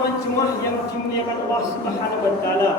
Jemaah yang dimuliakan Allah Subhanahu wa taala,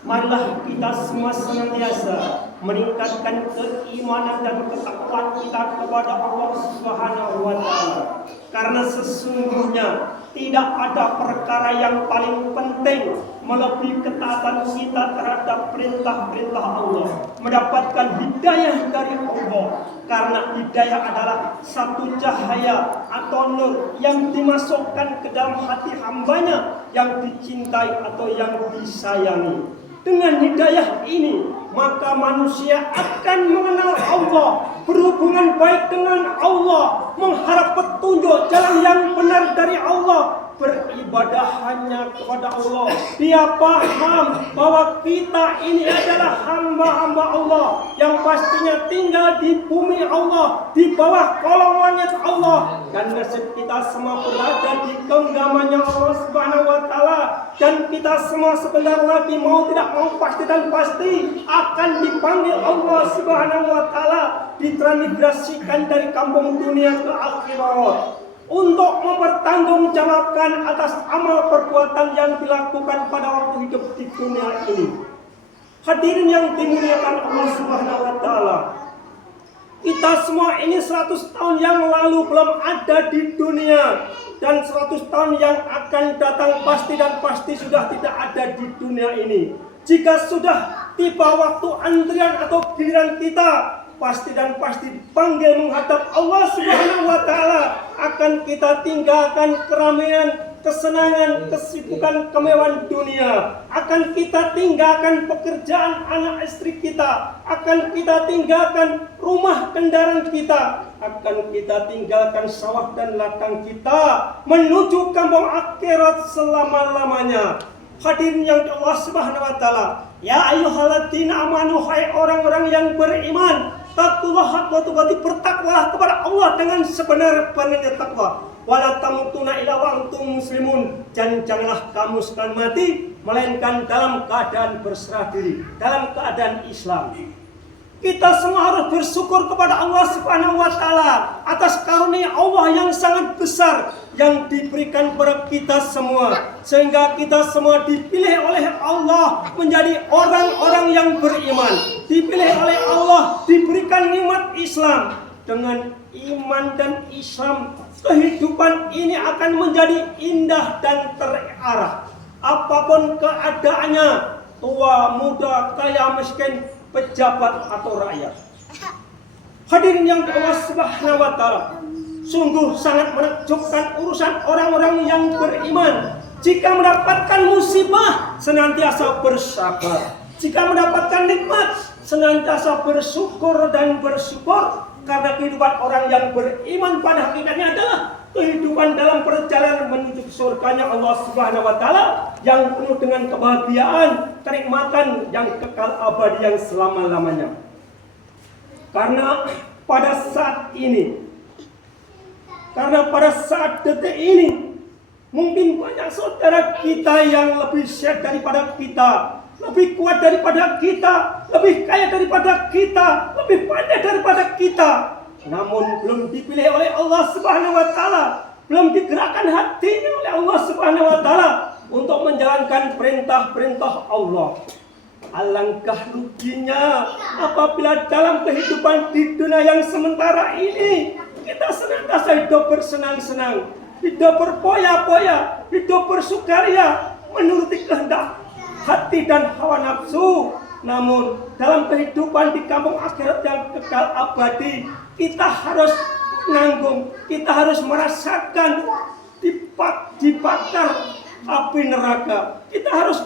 marilah kita semua senantiasa meningkatkan keimanan dan ketakwaan kita kepada Allah Subhanahu wa taala. Karena sesungguhnya tidak ada perkara yang paling penting melebihi ketaatan kita terhadap perintah-perintah Allah, mendapatkan hidayah dari Allah. Karena hidayah adalah satu cahaya atau nur yang dimasukkan ke dalam hati hambanya yang dicintai atau yang disayangi. Dengan hidayah ini, maka manusia akan mengenal Allah, berhubungan baik dengan Allah, mengharap petunjuk jalan yang benar dari Allah, beribadah hanya kepada Allah. Dia paham bahwa kita ini adalah hamba-hamba Allah yang pastinya tinggal di bumi Allah, di bawah kolong langit Allah, dan nasib kita semua berada di genggamannya Allah Subhanahu wa taala. Dan kita semua sebentar lagi mau tidak mau pasti dan pasti akan dipanggil Allah Subhanahu wa taala, ditransmigrasikan dari kampung dunia ke akhirat untuk mempertanggungjawabkan atas amal perbuatan yang dilakukan pada waktu hidup di dunia ini. Hadirin yang dimuliakan Allah Subhanahu wa taala, kita semua ini 100 tahun yang lalu belum ada di dunia, dan 100 tahun yang akan datang pasti dan pasti sudah tidak ada di dunia ini. Jika sudah tiba waktu antrian atau giliran kita, pasti dan pasti dipanggil menghadap Allah Subhanahu wa taala, akan kita tinggalkan keramaian, kesenangan, kesibukan, kemewahan dunia. Akan kita tinggalkan pekerjaan anak istri kita, akan kita tinggalkan rumah kendaraan kita, akan kita tinggalkan sawah dan ladang kita, menuju kampung akhirat selama-lamanya. Hadirin yang Allah Subhanahu wa taala, ya ayyuhalladzina amanu, hai orang-orang yang beriman, taqullaha haqqa tuqatih, bertakwalah kepada Allah dengan sebenar-benarnya takwa. Wala tamutunna illa wa antum muslimun, dan janganlah kamu sekalian mati melainkan dalam keadaan berserah diri, dalam keadaan Islam. Kita semua harus bersyukur kepada Allah Subhanahu wa taala atas karunia Allah yang sangat besar yang diberikan kepada kita semua, sehingga kita semua dipilih oleh Allah menjadi orang-orang yang beriman, dipilih oleh Allah, diberikan nikmat Islam. Dengan iman dan Islam, kehidupan ini akan menjadi indah dan terarah. Apapun keadaannya, tua, muda, kaya, miskin, pejabat atau rakyat. Hadirin yang Allah Subhanahu wa taala, sungguh sangat menakjubkan urusan orang-orang yang beriman. Jika mendapatkan musibah, senantiasa bersabar. Jika mendapatkan nikmat, senantiasa bersyukur dan bersyukur. Karena kehidupan orang yang beriman pada hakikatnya adalah kehidupan dalam perjalanan menuju surganya Allah Subhanahu wa taala yang penuh dengan kebahagiaan, kenikmatan yang kekal abadi yang selama-lamanya. Karena pada saat detik ini, mungkin banyak saudara kita yang lebih sehat daripada kita, lebih kuat daripada kita, lebih kaya daripada kita, lebih pandai daripada kita, namun belum dipilih oleh Allah Subhanahu wa taala, belum digerakkan hatinya oleh Allah Subhanahu wa taala untuk menjalankan perintah-perintah Allah. Alangkah ruginya apabila dalam kehidupan di dunia yang sementara ini kita senantiasa hidup bersenang-senang, hidup berpoya-poya, hidup bersukaria, menuruti kehendak hati dan hawa nafsu. Namun dalam kehidupan di kampung akhirat yang kekal abadi, kita harus menanggung, kita harus merasakan dibakar api neraka. Kita harus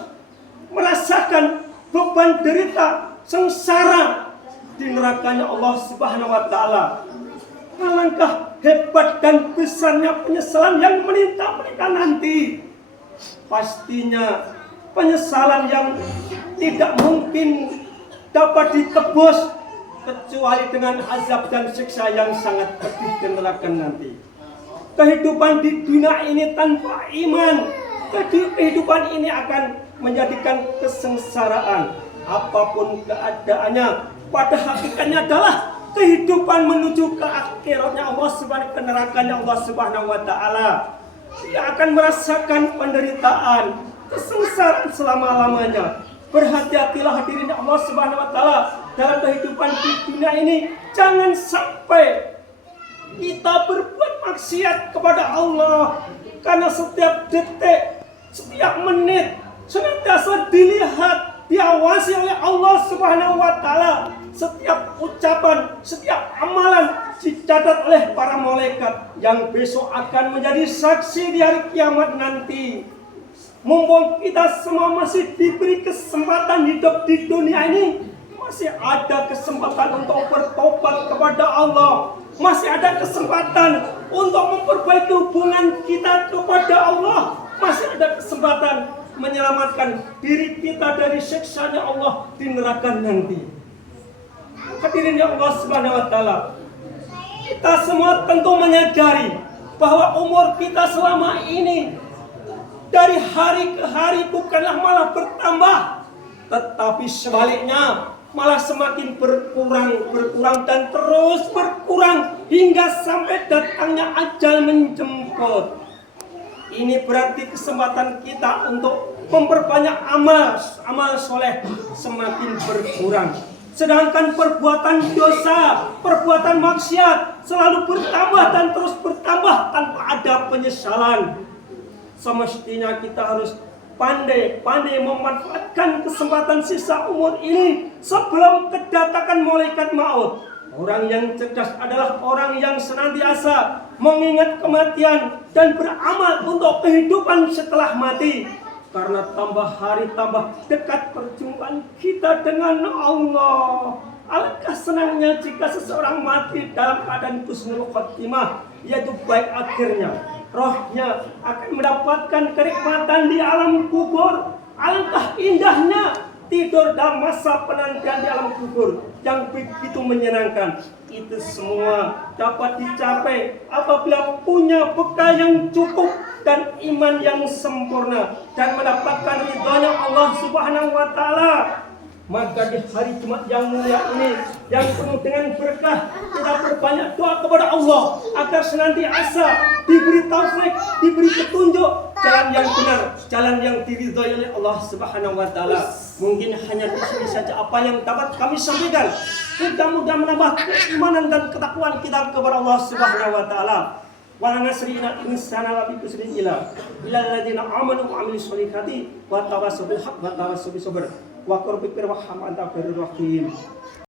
merasakan beban derita sengsara di nerakanya Allah Subhanahu wa taala. Alangkah hebat dan besarnya penyesalan yang menimpa mereka nanti. Pastinya penyesalan yang tidak mungkin dapat ditebus kecuali dengan azab dan siksa yang sangat pedih di neraka nanti. Kehidupan di dunia ini tanpa iman, kehidupan ini akan menjadikan kesengsaraan. Apapun keadaannya, pada hakikatnya adalah kehidupan menuju ke akhiratnya Allah Subhanahu, ke nerakanya Allah Subhanahu wa taala. dia akan merasakan penderitaan, kesengsaraan selama-lamanya. Berhati-hatilah hadirin Allah Subhanahu wa taala dalam kehidupan di dunia ini. Jangan sampai kita berbuat maksiat kepada Allah, karena setiap detik, setiap menit senantiasa dilihat, diawasi oleh Allah Subhanahu wa taala. Setiap ucapan, setiap amalan dicatat oleh para malaikat yang besok akan menjadi saksi di hari kiamat nanti. Mumpung kita semua masih diberi kesempatan hidup di dunia ini, masih ada kesempatan untuk bertobat kepada Allah, masih ada kesempatan untuk memperbaiki hubungan kita kepada Allah, masih ada kesempatan menyelamatkan diri kita dari siksanya Allah di neraka nanti. Hadirin yang Allah Subhanahu wa taala, kita semua tentu menyadari bahwa umur kita selama ini dari hari ke hari bukanlah malah bertambah, tetapi sebaliknya malah semakin berkurang dan terus berkurang hingga sampai datangnya ajal menjemput. Ini berarti kesempatan kita untuk memperbanyak amal soleh semakin berkurang. Sedangkan perbuatan dosa, perbuatan maksiat selalu bertambah dan terus bertambah tanpa ada penyesalan. Semestinya kita harus pandai memanfaatkan kesempatan sisa umur ini sebelum kedatangan malaikat maut. Orang yang cerdas adalah orang yang senantiasa mengingat kematian dan beramal untuk kehidupan setelah mati. Karena tambah hari tambah dekat perjumpaan kita dengan Allah. Alangkah senangnya jika seseorang mati dalam keadaan husnul khotimah, yaitu baik akhirnya. Rohnya akan mendapatkan kenikmatan di alam kubur. Alangkah indahnya tidur dalam masa penantian di alam kubur yang begitu menyenangkan. Itu semua dapat dicapai apabila punya bekal yang cukup dan iman yang sempurna dan mendapatkan ridhonya Allah Subhanahu wa taala. Maka di hari Jumat yang mulia ini yang penuh dengan berkah, kita berbanyak doa kepada Allah agar senantiasa diberi taufik, diberi petunjuk jalan yang benar, jalan yang diridhoi oleh Allah Subhanahu wa taala. Mungkin hanya di sini saja apa yang dapat kami sampaikan. Mudah-mudahan menambah keimanan dan ketakwaan kita kepada Allah Subhanahu wa taala. Wa nasrina insana wa bikusrin ila alladziina amanu wa 'amilus sholihati wa tawassaw bil haqq wa tawassaw bis sabr. Wa qur bi rahman anta khairur rahim.